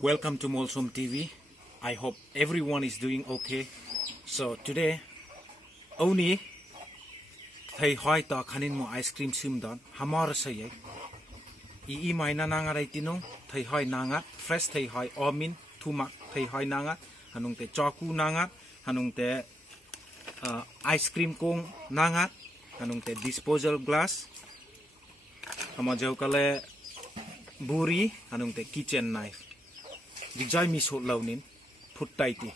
Welcome to Molsom TV. I hope everyone is doing okay. So today, only thầy hỏi ta khanin mo ice cream sum don hamar sa ye. I maina nanga rai tinong thầy hỏi nanga fresh thầy hỏi omin thumak thầy hỏi nanga hanung te chaku nanga hanung te ice cream kong nanga hanung te disposal glass hama jau kale buri hanung te kitchen knife. Dijai mi sot launin phut tai ti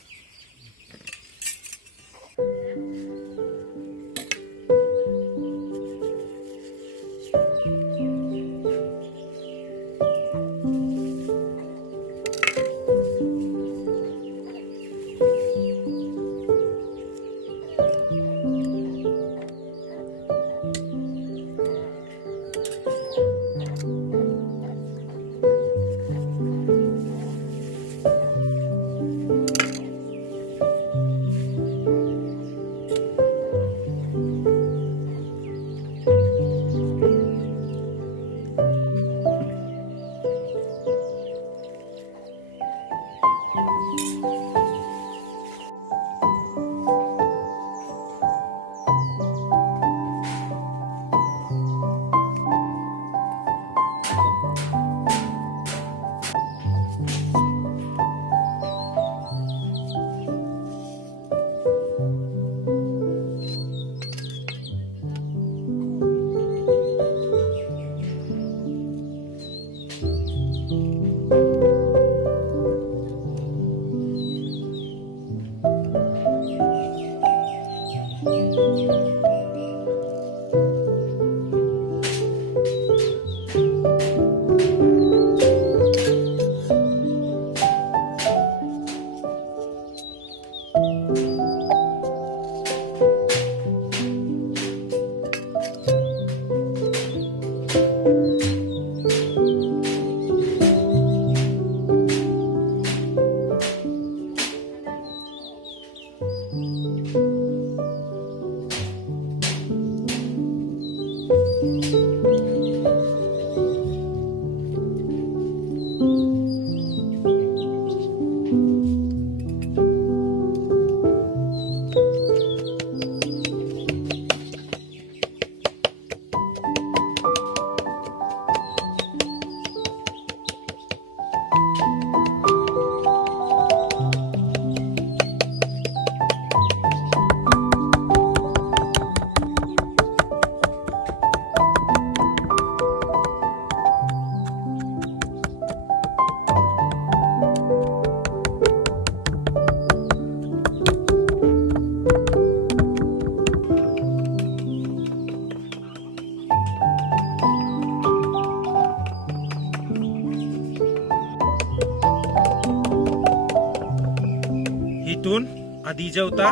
hitun adi jauta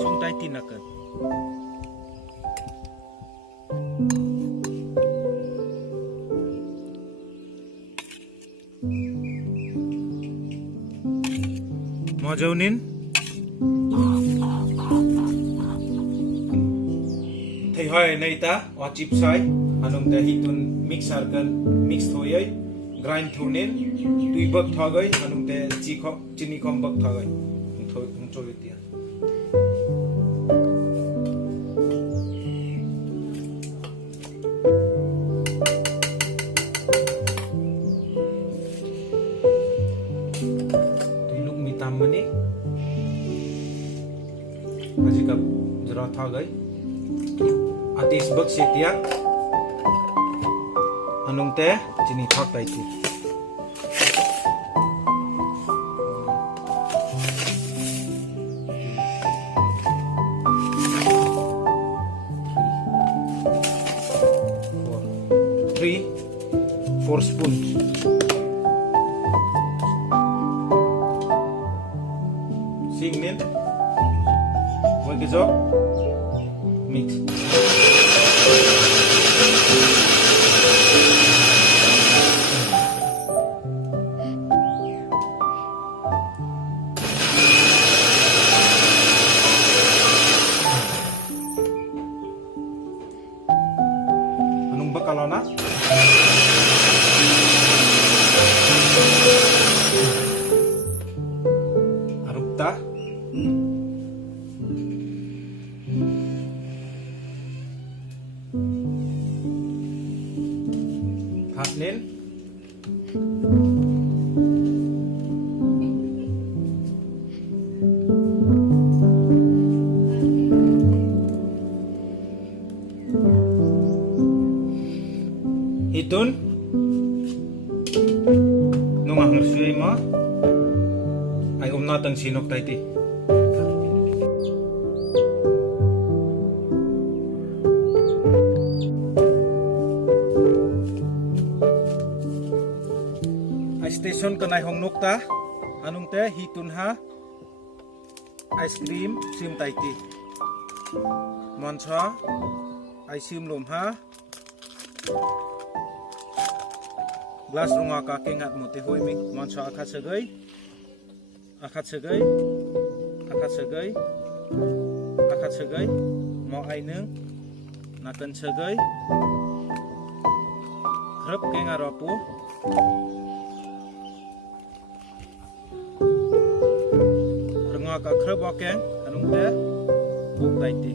sungtai tinakan majaunin thei hoi nei ta wa chip sai anung ta hitun mixer kan mix thoyai grind thonin tui bak thagai anung te chini khom bak thagai thoi choi tia tui luk mi tam mani aji ka jara thagai atis bak setia anung te chini thak tai ti 4 spoons. Singnin, wag iso, mix. Anong ba kalona? hạt nến hitun nung ang rwsei mo ay natang sinok tayo ti ay station kanay hong nukta anong te hitun ha ice cream sim tayo ti monsa ay sim lom ha glass runga ka kengat mo ti hoy mi monsa akhat sagay akhat sagay mo ay nung nakan sagay krep kengaropu runga ka krep okeng anong te buk taiti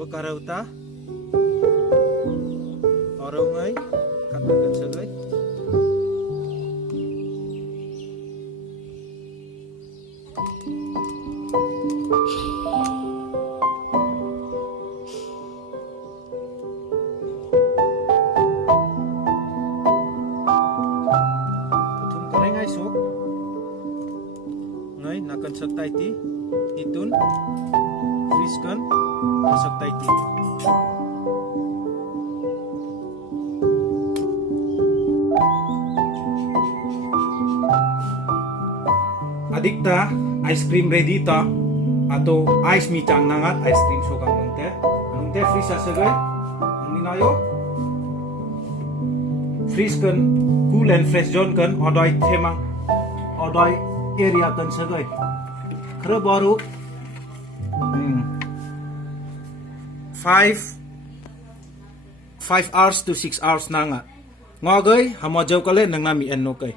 Bekarauta orang ngai katakan sagay betum koreng ai sok ngai nakan saktai ti itun friskan masak taiti adikta ice cream ready ta atau ice micang nangat ice cream sokang nungte freeze asagay ang ninayo freeze kan cool and fresh zone kan odoi themang odoi area kan sagay kera baru 5 hours to 6 hours na nga ngogay hamajaw kale nang nami enno kay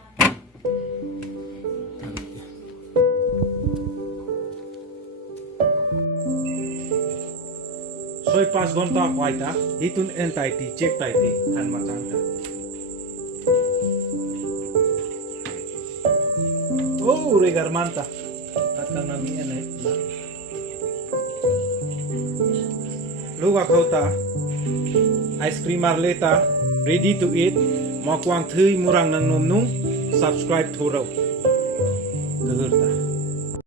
soy pas gonta kwaita hitun entaiti check taiti han machanta regar manta kata nami enai luga khauta ice cream arleta ready to eat mo kwang thui murang nang nom nung subscribe thorau gehurta